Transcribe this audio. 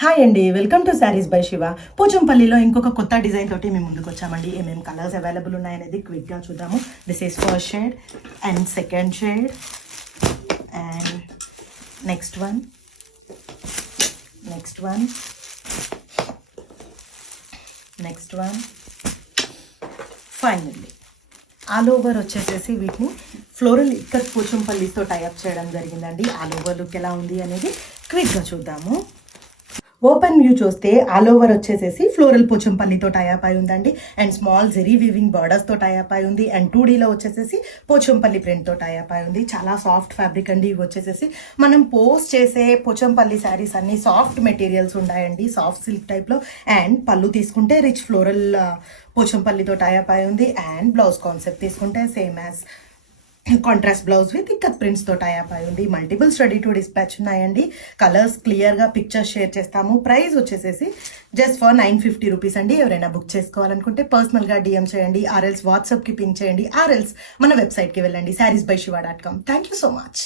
Hi అండి, welcome to saris by Shiva. పోచంపల్లిలో ఇంకొక కొత్త డిజైన్ తోటి మేము ముందుకు వచ్చామండి. ఏమేమి కలర్స్ అవైలబుల్ ఉన్నాయనేది క్విక్గా చూద్దాము. This is first shade and second shade and next one finally all over వచ్చేసేసి వీటిని ఫ్లోరల్ ఇక్కత్ పోచంపల్లితో టైఅప్ చేయడం జరిగిందండి. ఆల్ ఓవర్ లుక్ ఎలా ఉంది అనేది క్విక్గా చూద్దాము. ఓపెన్ వ్యూ చూస్తే ఆల్ ఓవర్ వచ్చేసేసి ఫ్లోరల్ పోచంపల్లితో టైఅప్ అయి ఉందండి. అండ్ స్మాల్ జెరీ వీవింగ్ బార్డర్స్తో టైఅప్ అయి ఉంది. అండ్ 2Dలో వచ్చేసేసి పోచంపల్లి ప్రింట్తో టైఅప్ అయి ఉంది. చాలా సాఫ్ట్ ఫ్యాబ్రిక్ అండి. ఇవి వచ్చేసేసి మనం పోస్ట్ చేసే పోచంపల్లి శారీస్ అన్ని సాఫ్ట్ మెటీరియల్స్ ఉన్నాయండి, సాఫ్ట్ సిల్క్ టైప్లో. అండ్ పళ్ళు తీసుకుంటే రిచ్ ఫ్లోరల్ పోచంపల్లితో టైఅప్ అయి ఉంది. అండ్ బ్లౌజ్ కాన్సెప్ట్ తీసుకుంటే same as contrast blouse with ikat ప్రింట్స్తో టైఅప్ అయి ఉంది. మల్టిపుల్స్ రెడీ టు డిస్పాచ్ ఉన్నాయండి. కలర్స్ క్లియర్గా పిక్చర్స్ షేర్ చేస్తాము. ప్రైస్ వచ్చేసేసి జస్ట్ ఫర్ 950 రూపీస్ అండి. ఎవరైనా బుక్ చేసుకోవాలనుకుంటే పర్సనల్గా డిఎం చేయండి, ఆర్ఎల్స్ వాట్సాప్కి పింక్ చేయండి, ఆర్ఎల్స్ మన వెబ్సైట్కి వెళ్ళండి, sareesbyshiva.com. Thank you so much.